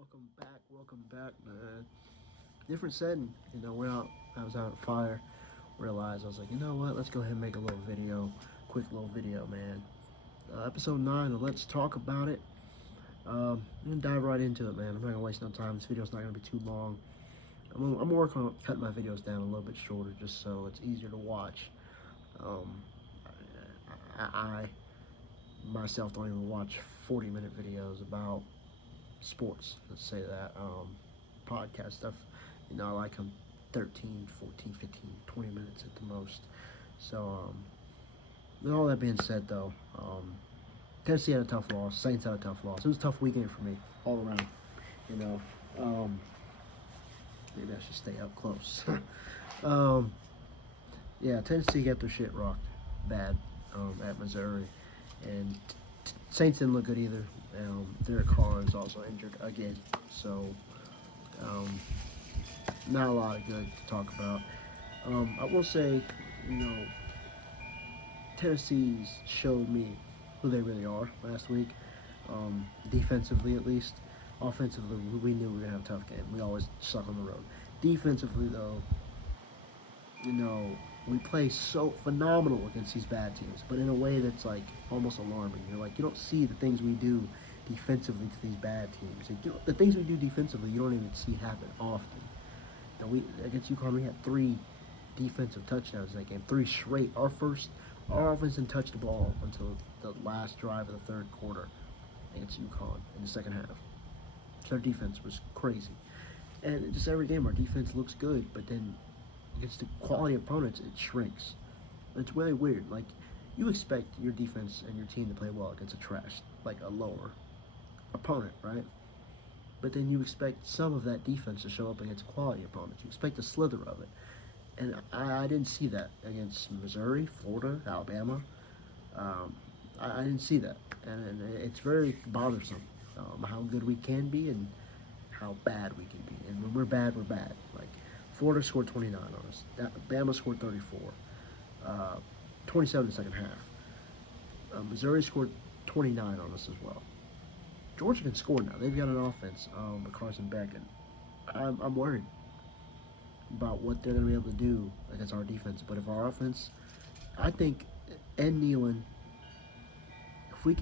Welcome back, man. Different setting, I was out at fire. Realized I was like, you know what? Let's go ahead and make a little video, quick little video, man. Episode 9. Let's talk about it. I'm gonna dive right into it, man. I'm not gonna waste no time. This video's not gonna be too long. I'm working on cutting my videos down a little bit shorter, just so it's easier to watch. Um, I myself don't even watch 40-minute videos about sports, let's say that. Podcast stuff, I like them 13, 14, 15, 20 minutes at the most. So, with all that being said, though, Tennessee had a tough loss. Saints had a tough loss. It was a tough weekend for me all around. You know, um, maybe I should stay up close. um, yeah, Tennessee got their shit rocked bad at Missouri, and Saints didn't look good either. Derek Carr is also injured again, so um, not a lot of good to talk about. I will say, you know, Tennessee's showed me who they really are last week. Defensively, at least. Offensively, we knew we were gonna have a tough game. We always suck on the road. Defensively, though, we play so phenomenal against these bad teams, but in a way that's like almost alarming. You're like, you don't see the things we do defensively to these bad teams. Like, the things we do defensively, you don't even see happen often. We against UConn, we had 3 defensive touchdowns in that game, 3 straight. Our offense didn't touch the ball until the last drive of the third quarter against UConn in the second half. So our defense was crazy, and just every game our defense looks good, but then against the quality opponents, it shrinks. It's really weird. Like, you expect your defense and your team to play well against a trash, like a lower opponent, right? But then you expect some of that defense to show up against quality opponents. You expect a slither of it. And I didn't see that against Missouri, Florida, Alabama. I didn't see that. And it's very bothersome how good we can be and how bad we can be. And when we're bad, we're bad. Like, Florida scored 29 on us. Bama scored 34. 27 in the second half. Missouri scored 29 on us as well. Georgia can score now. They've got an offense with Carson Beck, and I'm worried about what they're going to be able to do against our defense. But if our offense, I think, and Nealon, if we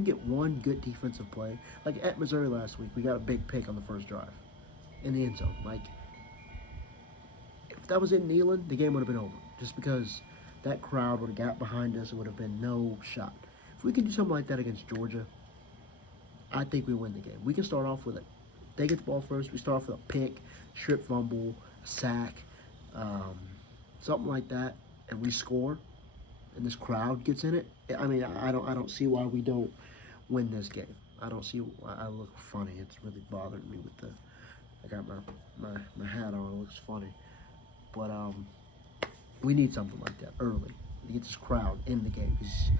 get one good defensive play, like at Missouri last week, we got a big pick on the first drive in the end zone. Like, if that was in Nealon, the game would have been over. Just because that crowd would have got behind us, it would have been no shot. If we can do something like that against Georgia, I think we win the game. We can start off with it. They get the ball first. We start off with a pick, strip fumble, a sack, something like that, and we score. And this crowd gets in it. I mean, I don't see why we don't win this game. I don't see. I look funny. It's really bothering me with the. I got my hat on. It looks funny, but we need something like that early to get this crowd in the game, because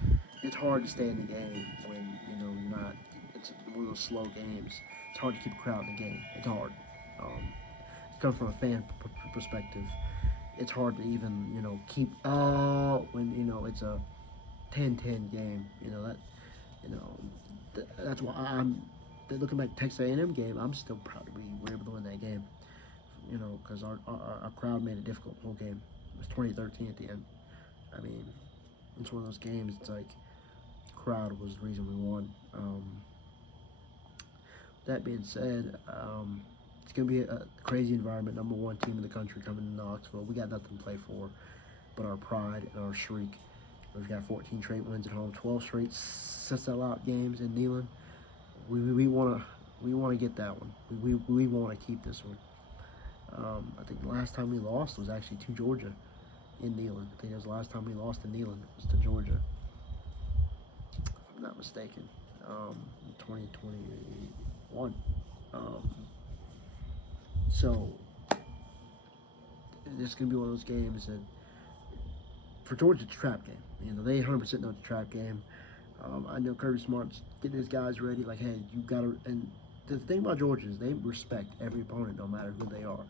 it's hard to stay in the game when you're not. It's one of those slow games. It's hard to keep a crowd in the game. It's hard. It comes from a fan perspective. It's hard to even keep when it's a 10-10 game. That's why looking back at Texas A&M game. I'm still proud we were able to win that game. Because our crowd made it difficult the whole game. It was 2013 at the end. I mean, it's one of those games. It's like crowd was the reason we won. That being said, it's going to be a crazy environment. Number 1 team in the country coming to Knoxville. We got nothing to play for but our pride and our shriek. We've got 14 straight wins at home, 12 straight sellout games in Neyland. We want to get that one. We want to keep this one. I think the last time we lost was actually to Georgia in Neyland. I think it was the last time we lost in Neyland. It was to Georgia, if I'm not mistaken, 2021. So it's going to be one of those games that, for Georgia, it's a trap game. They 100% know it's a trap game. I know Kirby Smart's getting his guys ready. Like, hey, you got to. And the thing about Georgia is they respect every opponent, no matter who they are.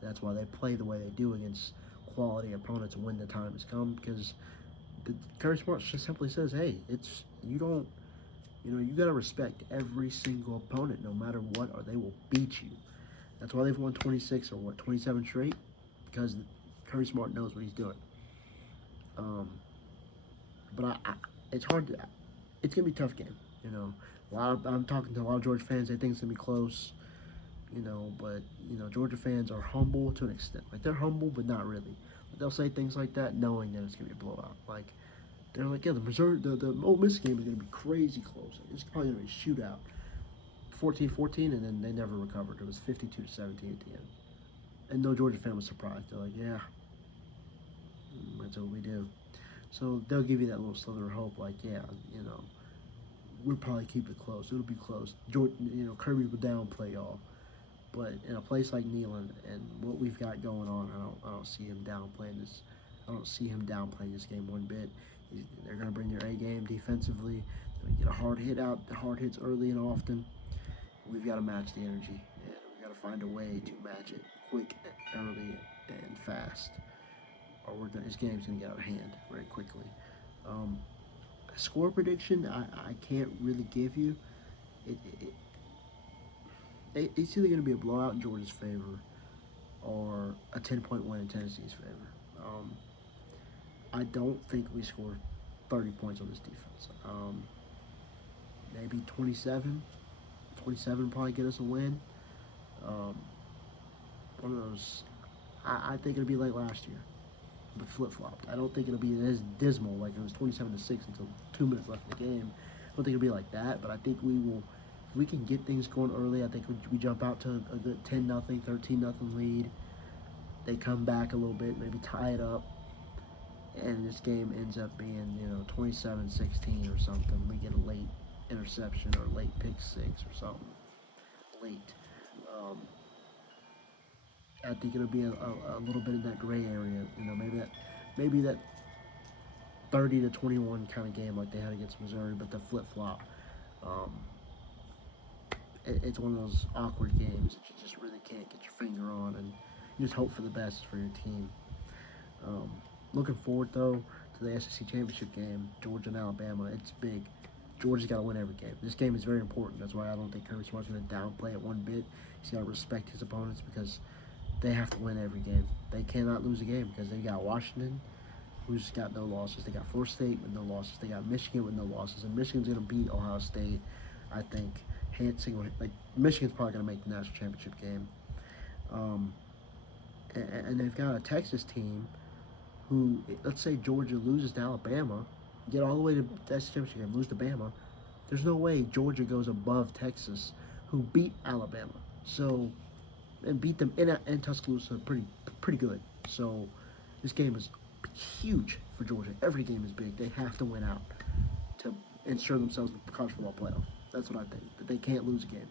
That's why they play the way they do against quality opponents when the time has come. Because Kirby Smart just simply says, hey, you don't You know, you got to respect every single opponent, no matter what, or they will beat you. That's why they've won 26 or what, 27 straight, because Kirby Smart knows what he's doing. Um, but it's hard to, it's gonna be a tough game. You know, I'm talking to a lot of Georgia fans. They think it's gonna be close. You know, but you know, Georgia fans are humble to an extent. Like they're humble, but not really. But they'll say things like that, knowing that it's gonna be a blowout. Like they're like, yeah, the Ole Miss game is gonna be crazy close. It's probably gonna be a shootout, 14-14, and then they never recovered. It was 52-17 at the end. And no Georgia fan was surprised. They're like, yeah, that's what we do. So they'll give you that little slither of hope, like, yeah, you know, we'll probably keep it close. It'll be close. Jordan, you know, Kirby will downplay y'all, but in a place like Neyland and what we've got going on, I don't see him downplaying this. I don't see him downplaying this game one bit. They're going to bring their A game defensively. They're going to get a hard hit out, the hard hits early and often. We've got to match the energy, and we've got to find a way to match it quick, early, and fast, or this game's going to get out of hand very quickly. Um, Score prediction, I can't really give you. It, it, it's either going to be a blowout in Georgia's favor or a 10-point win in Tennessee's favor. I don't think we score 30 points on this defense. Maybe 27. 27 probably get us a win. Um, One of those. I think it'll be like last year, but flip flopped. I don't think it'll be as dismal like it was 27-6 until 2 minutes left in the game. I don't think it'll be like that, but I think we will. If we can get things going early, I think we jump out to a good 10-0, 13-0 lead. They come back a little bit, maybe tie it up, and this game ends up being 27-16 or something. We get a late interception or late pick six or something late. Um, I think it'll be a little bit in that gray area. Maybe that 30-21 kind of game like they had against Missouri, but the flip flop. Um, it's one of those awkward games that you just really can't get your finger on, and you just hope for the best for your team. Um, Looking forward though to the SEC championship game, Georgia and Alabama. It's big. Georgia's got to win every game. This game is very important. That's why I don't think Kirby Smart's going to downplay it one bit. He's got to respect his opponents because they have to win every game. They cannot lose a game because they got Washington, who's got no losses. They got Florida State with no losses. They got Michigan with no losses, and Michigan's going to beat Ohio State. I think Michigan's probably going to make the national championship game. And they've got a Texas team who, let's say Georgia loses to Alabama, get all the way to the championship game, lose to Bama. There's no way Georgia goes above Texas, who beat Alabama. So, and beat them in Tuscaloosa pretty good. So, this game is huge for Georgia. Every game is big. They have to win out to ensure themselves in the college football playoff. That's what I think. That they can't lose a game.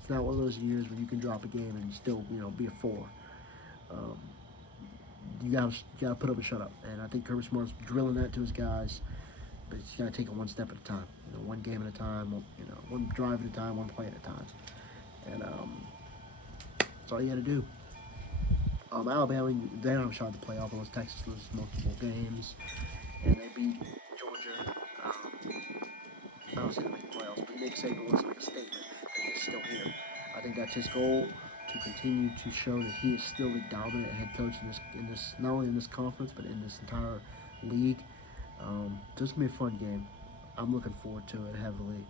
It's not one of those years where you can drop a game and still, be a 4. You gotta put up a shut up, and I think Kirby Smart's drilling that to his guys. But you gotta take it one step at a time, one game at a time, one drive at a time, one play at a time, and that's all you gotta do. Alabama, they don't have a shot at the playoff unless Texas loses multiple games, and they beat Georgia. I don't see them making the playoffs, but Nick Saban wants to make a statement that he's still here. I think that's his goal, to continue to show that he is still the dominant head coach in this not only in this conference but in this entire league. So it's gonna be a fun game. I'm looking forward to it heavily,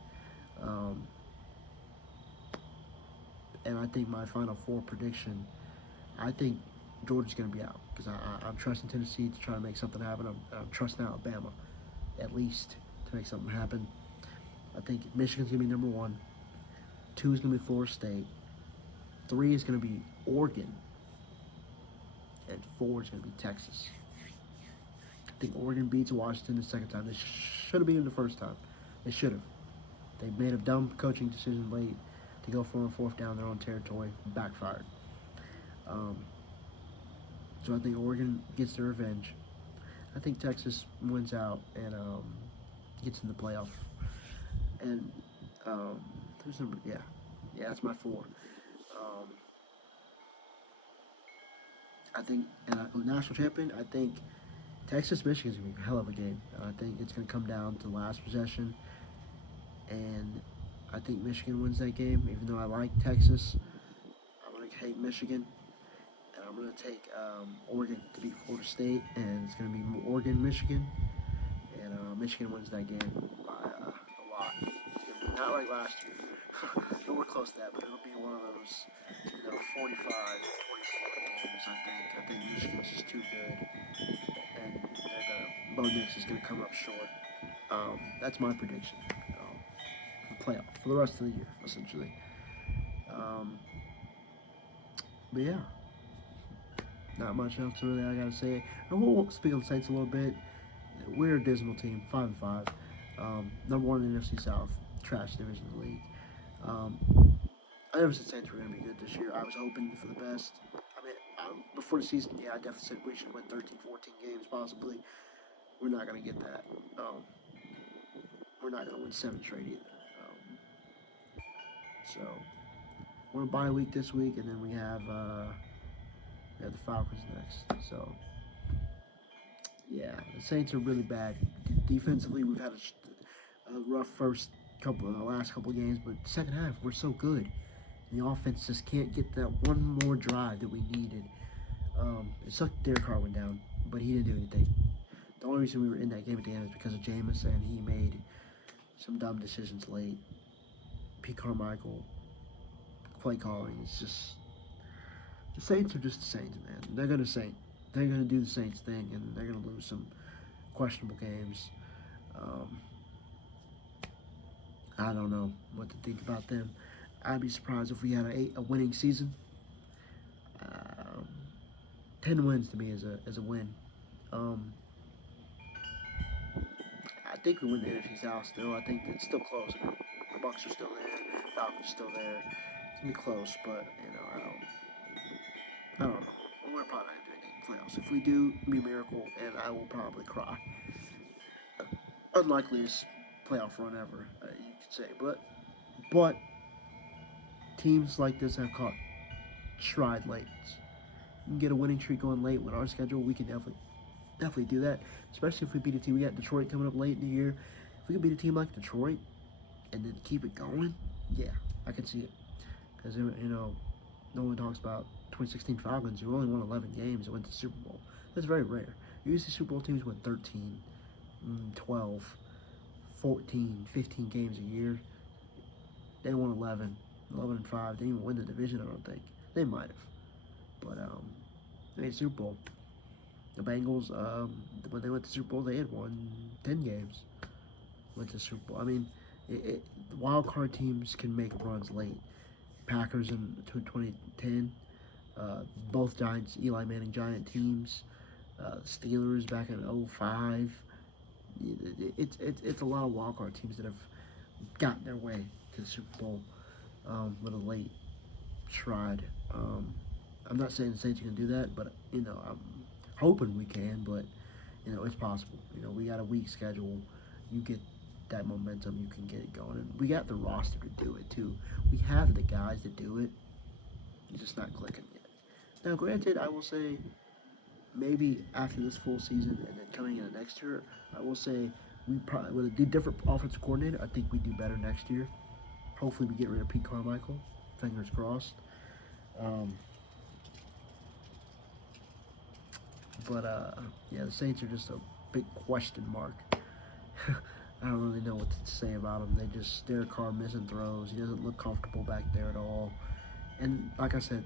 and I think my Final Four prediction. I think Georgia's gonna be out because I'm trusting Tennessee to try to make something happen. I'm trusting Alabama at least to make something happen. I think Michigan's gonna be number 1. 2 is gonna be Florida State. 3 is going to be Oregon, and 4 is going to be Texas. I think Oregon beats Washington the second time. They should have beaten the first time. They should have. They made a dumb coaching decision late to go for a 4th down their own territory. Backfired. So I think Oregon gets their revenge. I think Texas wins out and gets in the playoff. And there's number, yeah, that's my 4. I think, national champion, I think Texas Michigan's going to be a hell of a game. I think it's going to come down to the last possession. and I think Michigan wins that game. Even though I like Texas, I'm gonna take Michigan, and I'm gonna take Oregon to beat Florida State, and it's gonna be Oregon, Michigan, and Michigan wins that game by a lot. It's gonna be not like last year. Nowhere close to that, but it'll be one of those, 45, 24 games. I think Michigan's just too good, and Bo Nix is gonna come up short. That's my prediction for the playoff for the rest of the year, essentially. Um, but yeah, not much else really I gotta say. I will speak on the Saints a little bit. We're a dismal team, 5-5. Number one in the NFC South, trash division of the league. I never said Saints were going to be good this year. I was hoping for the best. I mean, before the season, yeah, I definitely said we should win 13, 14 games possibly. We're not going to get that. We're not going to win 7 straight either. So we're on a bye week this week, and then we have the Falcons next. So yeah, the Saints are really bad. Defensively, we've had a rough last couple games, but second half we're so good. The offense just can't get that one more drive that we needed. It sucked Derek Carr went down, but he didn't do anything. The only reason we were in that game at the end is because of Jameis, and he made some dumb decisions late. Pete Carmichael, play calling. It's just the Saints are just the Saints, man. They're gonna do the Saints thing, and they're gonna lose some questionable games. I don't know what to think about them. I'd be surprised if we had a winning season. Um, 10 wins to me is a win. Um, I think we win the NFC South still. I think it's still close. I mean, the Bucks are still there. Falcons are still there. It's gonna be close, but I don't know. We're probably not gonna do anything in the playoffs. If we do, it'll be a miracle, and I will probably cry. Unlikeliest playoff run ever, you could say. But teams like this have caught stride late. We can get a winning streak going late with our schedule. We can definitely do that. Especially if we beat a team. We got Detroit coming up late in the year. If we could beat a team like Detroit and then keep it going, yeah, I can see it. Because no one talks about 2016 Falcons who only won 11 games and went to the Super Bowl. That's very rare. Usually Super Bowl teams win 13, 12, 14, 15 games a year. They won 11 and 5. They didn't even win the division, I don't think. They might have. But they made Super Bowl. The Bengals, when they went to Super Bowl, they had won 10 games. Went to Super Bowl. I mean, wild card teams can make runs late. Packers in 2010, both Giants, Eli Manning Giant teams. Steelers back in 05. It's a lot of wild card teams that have gotten their way to the Super Bowl with a late stride. I'm not saying the Saints are going to do that, but I'm hoping we can. But it's possible. We got a weak schedule. You get that momentum, you can get it going, and we got the roster to do it too. We have the guys to do it. It's just not clicking yet. Now, granted, I will say maybe after this full season and then coming into next year, I will say we probably with a different offensive coordinator. I think we do better next year. Hopefully, we get rid of Pete Carmichael. Fingers crossed. Yeah, the Saints are just a big question mark. I don't really know what to say about him. Derek Carr missing throws. He doesn't look comfortable back there at all. And like I said,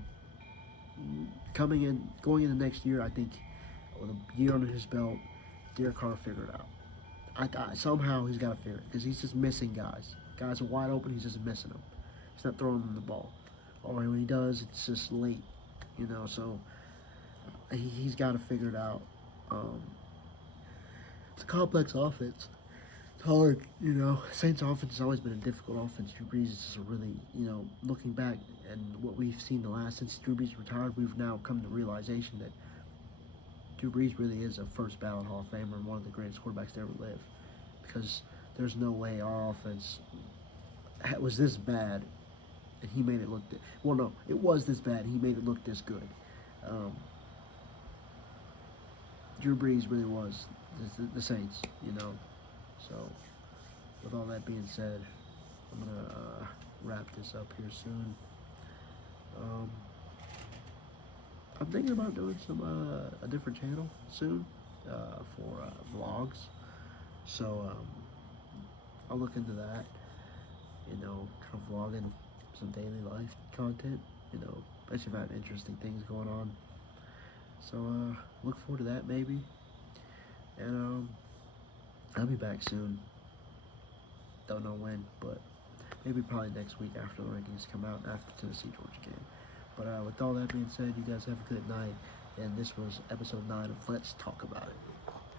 going into next year, I think with a year under his belt, Derek Carr figured it out. Somehow he's got to figure it because he's just missing guys. Guys are wide open. He's just missing them. He's not throwing them the ball, or when he does, it's just late. So he's got to figure it out. It's a complex offense. It's hard, Saints offense has always been a difficult offense. Drew Brees is just a really, looking back and what we've seen since Drew Brees retired, we've now come to the realization that Drew Brees really is a first ballot Hall of Famer and one of the greatest quarterbacks to ever live. Because there's no way our offense was this bad and he made it look well, no, it was this bad and he made it look this good. Drew Brees really was the Saints, So, with all that being said, I'm gonna wrap this up here soon. Um, I'm thinking about doing some a different channel soon for vlogs. So I'll look into that. You know, kind of vlogging some daily life content. You know, especially about interesting things going on. So look forward to that maybe. And I'll be back soon. Don't know when, but maybe probably next week after the rankings come out after Tennessee Georgia game. But with all that being said, you guys have a good night. And this was episode 9 of Let's Talk About It.